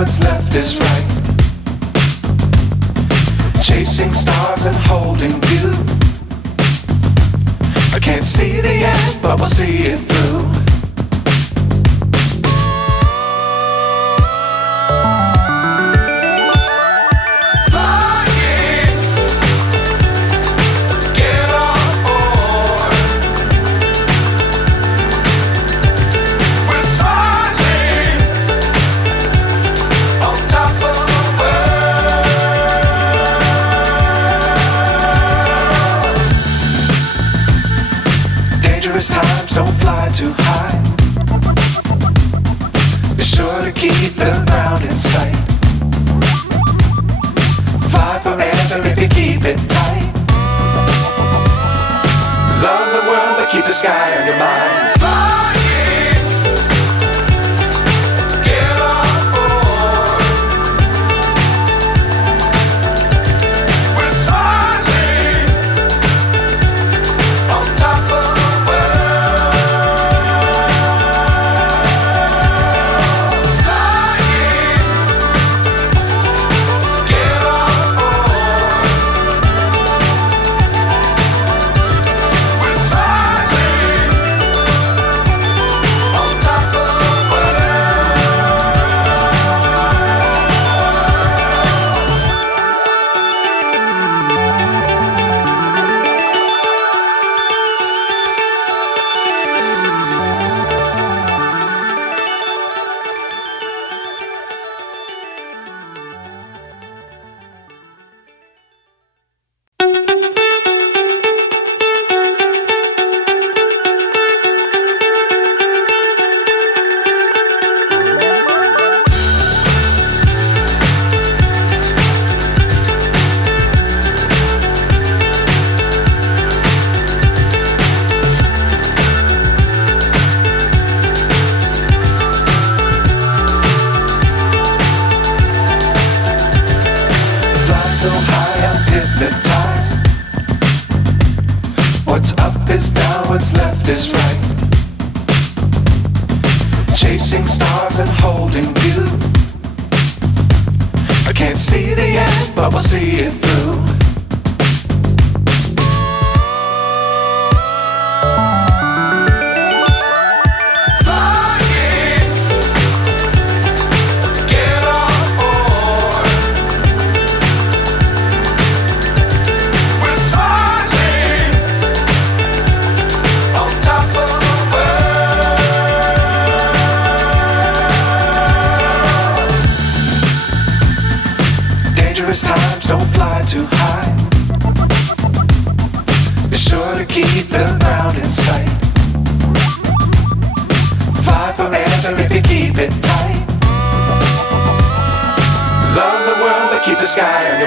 what's left is right. Chasing stars and holding you. I can't see the end, but we'll see it through. Times don't fly too high. Be sure to keep the ground in sight. Fly forever if you keep it tight. Love the world but keep the sky on your mind. So high I'm hypnotized. What's up is down, what's left is right. Chasing stars and holding you. I can't see the end, but we'll see it through. Times don't fly too high. Be sure to keep the ground in sight. Fly forever if you keep it tight. Love the world but keep the sky